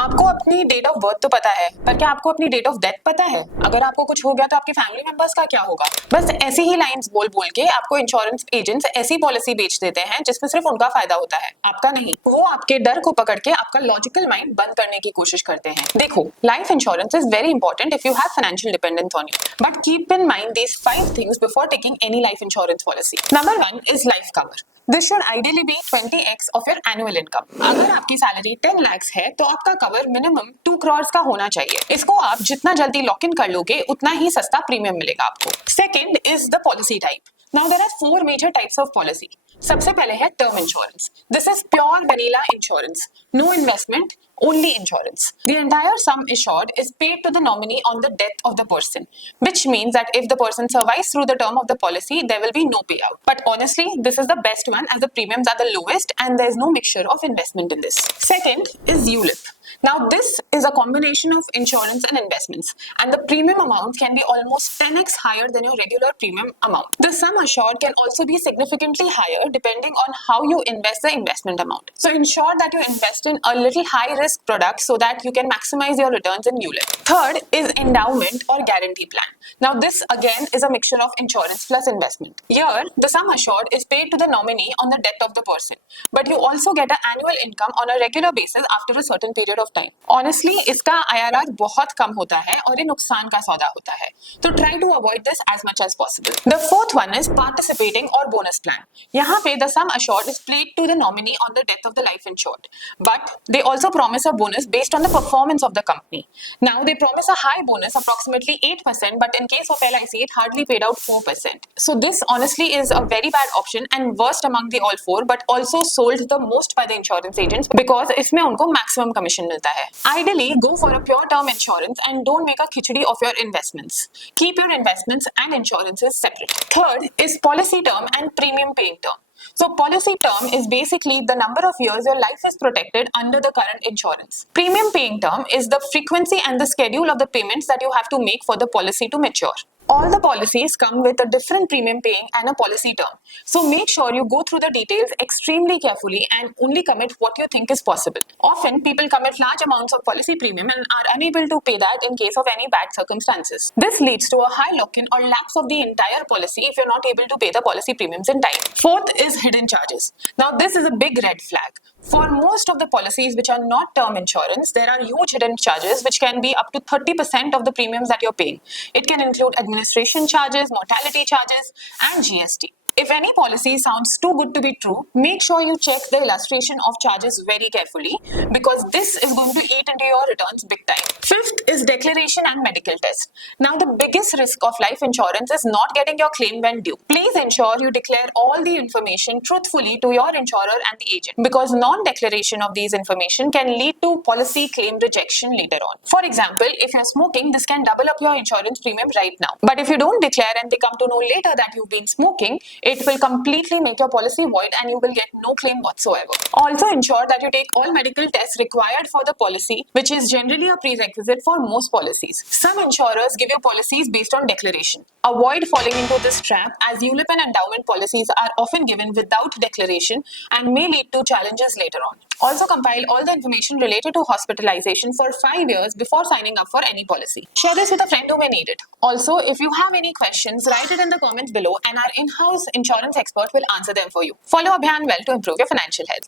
आपको अपनी date of birth तो पता है, पर क्या आपको अपनी डेट ऑफ डेथ पता है? अगर आपको कुछ हो गया तो आपके फैमिली मेंबर्स का क्या होगा? बस ऐसी ही लाइंस बोल बोल के आपको इंश्योरेंस एजेंट्स ऐसी पॉलिसी बेच देते हैं जिसमें सिर्फ उनका फायदा होता है, आपका नहीं। वो आपके डर को पकड़ के आपका लॉजिकल माइंड बंद करने की कोशिश करते हैं। देखो, life insurance is very important if you have financial dependence on you, but keep in mind these 5 things before taking any life insurance policy. Number 1 is life cover. This should ideally be 20x of your annual income. अगर आपकी salary 10 lakhs है तो आपका cover minimum 2 crores का होना चाहिए। इसको आप जितना जल्दी लॉक इन कर लोगे उतना ही सस्ता प्रीमियम मिलेगा आपको। Second is the policy type. Now there are 4 major types of policy. सबसे पहले है term insurance. This is pure vanilla insurance, no investment, only insurance. The entire sum assured is paid to the nominee on the death of the person, which means that if the person survives through the term of the policy, there will be no payout. But honestly, this is the best one as the premiums are the lowest and there is no mixture of investment in this. Second is ULIP. Now this is a combination of insurance and investments, and the premium amount can be almost 10x higher than your regular premium amount. The sum assured can also be significantly higher depending on how you invest the investment amount. So ensure that you invest in a little high risk product so that you can maximize your returns in ULIP. Third is endowment or guarantee plan. Now this again is a mixture of insurance plus investment. Here the sum assured is paid to the nominee on the death of the person, but you also get an annual income on a regular basis after a certain period of time. Honestly, इसका IRR बहुत कम होता है और ये नुकसान का सौदा होता है, तो try to avoid this as much as possible. The fourth one is participating or bonus plan. यहाँ पे the sum assured is paid to the nominee on the death of the life insured, but they also promise a bonus based on the performance of the company. Now they promise a high bonus, approximately 8%, but in case of LIC, it hardly paid out 4%. So this honestly is a very bad option and worst among the all 4, but also sold the most by the insurance agents because इसमें उनको maximum commission मिलता है। Ideally, go for a pure term insurance and don't make a khichdi of your investments. Keep your investments and insurances separate. Third is policy term and premium paying term. So policy term is basically the number of years your life is protected under the current insurance. Premium paying term is the frequency and the schedule of the payments that you have to make for the policy to mature. All the policies come with a different premium paying and a policy term. So make sure you go through the details extremely carefully and only commit what you think is possible. Often people commit large amounts of policy premium and are unable to pay that in case of any bad circumstances. This leads to a high lock-in or lapse of the entire policy if you're not able to pay the policy premiums in time. Fourth is hidden charges. Now this is a big red flag. For most of the policies which are not term insurance, there are huge hidden charges which can be up to 30% of the premiums that you're paying. It can include administration charges, mortality charges, and GST. If any policy sounds too good to be true, make sure you check the illustration of charges very carefully because this is going to eat into your returns big time. Fifth is declaration and medical test. Now the biggest risk of life insurance is not getting your claim when due. Please ensure you declare all the information truthfully to your insurer and the agent because non-declaration of these information can lead to policy claim rejection later on. For example, if you're smoking, this can double up your insurance premium right now. But if you don't declare and they come to know later that you've been smoking, it will completely make your policy void and you will get no claim whatsoever. Also ensure that you take all medical tests required for the policy, which is generally a prerequisite for most policies. Some insurers give you policies based on declaration. Avoid falling into this trap as ULIP and endowment policies are often given without declaration and may lead to challenges later on. Also compile all the information related to hospitalization for 5 years before signing up for any policy. Share this with a friend who may need it. Also, if you have any questions, write it in the comments below and our in-house insurance expert will answer them for you. Follow Abhiyaan Wealth to improve your financial health.